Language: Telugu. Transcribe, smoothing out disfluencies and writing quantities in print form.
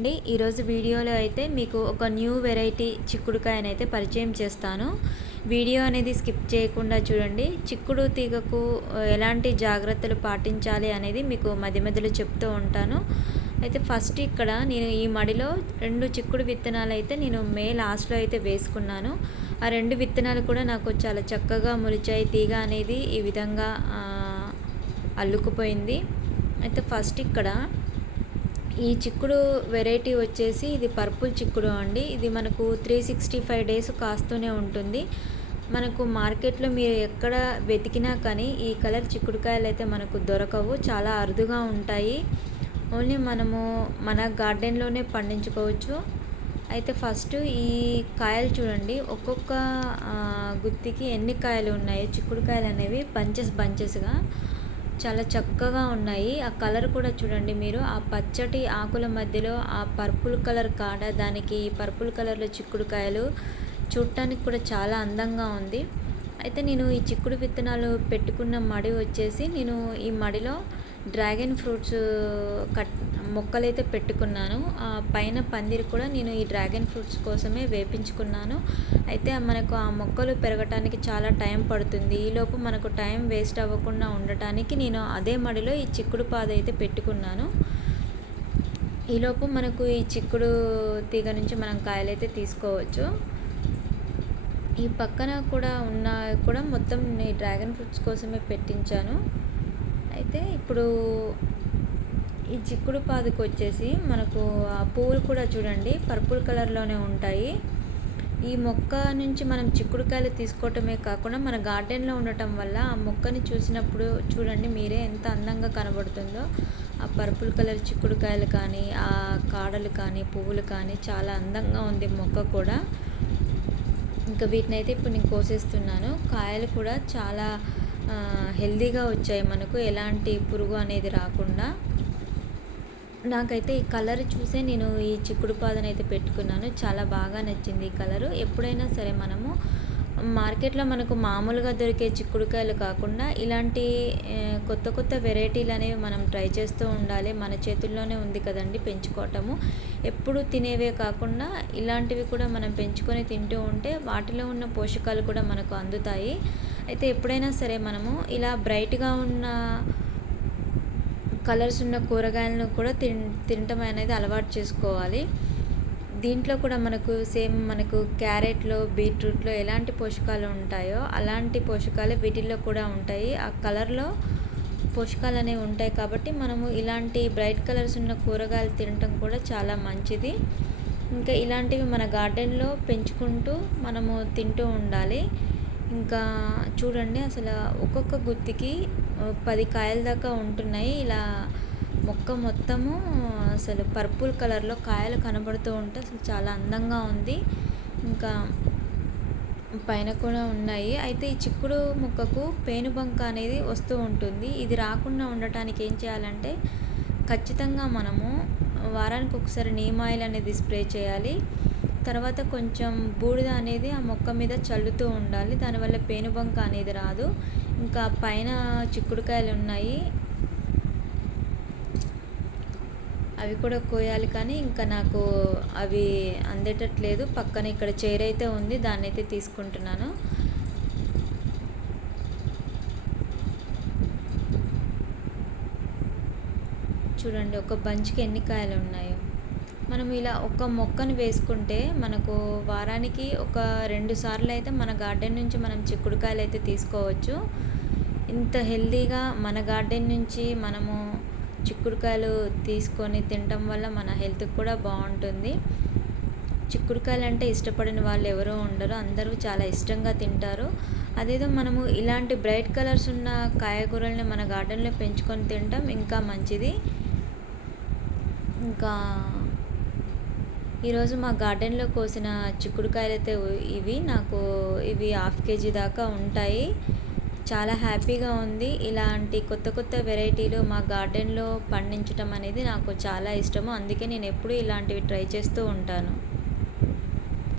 అండి. ఈరోజు వీడియోలో అయితే మీకు ఒక న్యూ వెరైటీ చిక్కుడుకాయనైతే పరిచయం చేస్తాను. వీడియో అనేది స్కిప్ చేయకుండా చూడండి. చిక్కుడు తీగకు ఎలాంటి జాగ్రత్తలు పాటించాలి అనేది మీకు మధ్య మధ్యలో చెప్తూ ఉంటాను. అయితే ఫస్ట్ ఇక్కడ నేను ఈ మడిలో 2 చిక్కుడు విత్తనాలు అయితే నేను మే లాస్ట్‌లో అయితే వేసుకున్నాను. ఆ 2 విత్తనాలు కూడా నాకు చాలా చక్కగా మొలిచాయి. తీగ అనేది ఈ విధంగా అల్లుకుపోయింది. అయితే ఫస్ట్ ఇక్కడ ఈ చిక్కుడు వెరైటీ వచ్చేసి ఇది పర్పుల్ చిక్కుడు అండి. ఇది మనకు 365 డేస్ కాస్తూనే ఉంటుంది. మనకు మార్కెట్‌లో మీరు ఎక్కడ వెతికినా కానీ ఈ కలర్ చిక్కుడుకాయలు అయితే మనకు దొరకవు. చాలా అరుదుగా ఉంటాయి. ఓన్లీ మనము మన గార్డెన్‌లోనే పండించుకోవచ్చు. అయితే ఫస్ట్ ఈ కాయలు చూడండి. ఒక్కొక్క గుత్తికి ఎన్ని కాయలు ఉన్నాయో చిక్కుడుకాయలు అనేవి బంచెస్‌గా చాలా చక్కగా ఉన్నాయి. ఆ కలర్ కూడా చూడండి మీరు. ఆ పచ్చటి ఆకుల మధ్యలో ఆ పర్పుల్ కలర్ కాడ దానికి పర్పుల్ కలర్‌లో చిక్కుడుకాయలు చూడటానికి కూడా చాలా అందంగా ఉంది. అయితే నేను ఈ చిక్కుడు విత్తనాలు పెట్టుకున్న మడి వచ్చేసి నేను ఈ మడిలో డ్రాగన్ ఫ్రూట్స్ మొక్కలైతే పెట్టుకున్నాను. పైన పందిరి కూడా నేను ఈ డ్రాగన్ ఫ్రూట్స్ కోసమే వేపించుకున్నాను. అయితే మనకు ఆ మొక్కలు పెరగటానికి చాలా టైం పడుతుంది. ఈలోపు మనకు టైం వేస్ట్ అవ్వకుండా ఉండటానికి నేను అదే మడిలో ఈ చిక్కుడు పాదైతే పెట్టుకున్నాను. ఈలోపు మనకు ఈ చిక్కుడు తీగ నుంచి మనం కాయలైతే తీసుకోవచ్చు. ఈ పక్కన కూడా మొత్తం ఈ డ్రాగన్ ఫ్రూట్స్ కోసమే పెట్టించాను. అయితే ఇప్పుడు ఈ చిక్కుడు పాదుకు వచ్చేసి మనకు ఆ పువ్వులు కూడా చూడండి పర్పుల్ కలర్‌లోనే ఉంటాయి. ఈ మొక్క నుంచి మనం చిక్కుడుకాయలు తీసుకోవటమే కాకుండా మన గార్డెన్‌లో ఉండటం వల్ల ఆ మొక్కని చూసినప్పుడు చూడండి మీరే ఎంత అందంగా కనబడుతుందో. ఆ పర్పుల్ కలర్ చిక్కుడుకాయలు కానీ, ఆ కాడలు కానీ, పువ్వులు కానీ చాలా అందంగా ఉంది మొక్క కూడా. ఇంకా వీటినైతే ఇప్పుడు నేను కోసేస్తున్నాను. కాయలు కూడా చాలా హెల్తీగా వచ్చాయి మనకు. ఎలాంటి పురుగు అనేది రాకుండా. నాకైతే ఈ కలర్ చూసే నేను ఈ చిక్కుడు పాదనైతే పెట్టుకున్నాను. చాలా బాగా నచ్చింది ఈ కలరు. ఎప్పుడైనా సరే మనము మార్కెట్‌లో మనకు మామూలుగా దొరికే చిక్కుడుకాయలు కాకుండా ఇలాంటి కొత్త వెరైటీలు అనేవి మనం ట్రై చేస్తూ ఉండాలి. మన చేతుల్లోనే ఉంది కదండి పెంచుకోవటము. ఎప్పుడు తినేవే కాకుండా ఇలాంటివి కూడా మనం పెంచుకొని తింటూ ఉంటే వాటిలో ఉన్న పోషకాలు కూడా మనకు అందుతాయి. అయితే ఎప్పుడైనా సరే మనము ఇలా బ్రైట్‌గా ఉన్న కలర్స్ ఉన్న కూరగాయలను కూడా తినటం అనేది అలవాటు చేసుకోవాలి. దీంట్లో కూడా మనకు క్యారెట్‌లో, బీట్రూట్‌లో ఎలాంటి పోషకాలు ఉంటాయో అలాంటి పోషకాలే వీటిల్లో కూడా ఉంటాయి. ఆ కలర్‌లో పోషకాలు అనేవి ఉంటాయి కాబట్టి మనము ఇలాంటి బ్రైట్ కలర్స్ ఉన్న కూరగాయలు తినటం కూడా చాలా మంచిది. ఇంకా ఇలాంటివి మన గార్డెన్‌లో పెంచుకుంటూ మనము తింటూ ఉండాలి. ఇంకా చూడండి అసలు ఒక్కొక్క గుత్తికి 10 కాయల దాకా ఉంటున్నాయి. ఇలా మొక్క మొత్తము అసలు పర్పుల్ కలర్‌లో కాయలు కనబడుతూ ఉంటే అసలు చాలా అందంగా ఉంది. ఇంకా పైన కూడా ఉన్నాయి. అయితే ఈ చిక్కుడు మొక్కకు పేనుబంక అనేది వస్తూ ఉంటుంది. ఇది రాకుండా ఉండటానికి ఏం చేయాలంటే ఖచ్చితంగా మనము వారానికి ఒకసారి నీమ్ ఆయిల్ అనేది స్ప్రే చేయాలి. తర్వాత కొంచెం బూడిద అనేది ఆ మొక్క మీద చల్లుతూ ఉండాలి. దానివల్ల పేనుబంక అనేది రాదు. ఇంకా పైన చిక్కుడుకాయలు ఉన్నాయి. అవి కూడా కోయాలి కానీ ఇంకా నాకు అవి అందేటట్లేదు. పక్కన ఇక్కడ చైర్ అయితే ఉంది. దాన్నైతే తీసుకుంటున్నాను. చూడండి ఒక బంచ్‌కి ఎన్ని కాయలు ఉన్నాయో. మనం ఇలా ఒక మొక్కను వేసుకుంటే మనకు వారానికి ఒక 2 సార్లు అయితే మన గార్డెన్ నుంచి మనం చిక్కుడుకాయలు అయితే తీసుకోవచ్చు. ఇంత హెల్తీగా మన గార్డెన్ నుంచి మనము చిక్కుడుకాయలు తీసుకొని తినటం వల్ల మన హెల్త్‌కి కూడా బాగుంటుంది. చిక్కుడుకాయలు అంటే ఇష్టపడని వాళ్ళు ఎవరూ ఉండరు. అందరూ చాలా ఇష్టంగా తింటారు. అదేదో మనము ఇలాంటి బ్రైట్ కలర్స్ ఉన్న కాయగూరల్ని మన గార్డెన్‌లో పెంచుకొని తినటం ఇంకా మంచిది. ఇంకా ఈరోజు మా గార్డెన్‌లో కోసిన చిక్కుడుకాయలైతే ఇవి హాఫ్ కేజీ దాకా ఉంటాయి. చాలా హ్యాపీగా ఉంది. ఇలాంటి కొత్త వెరైటీలు మా గార్డెన్‌లో పండించటం అనేది నాకు చాలా ఇష్టము. అందుకే నేను ఎప్పుడూ ఇలాంటివి ట్రై చేస్తూ ఉంటాను.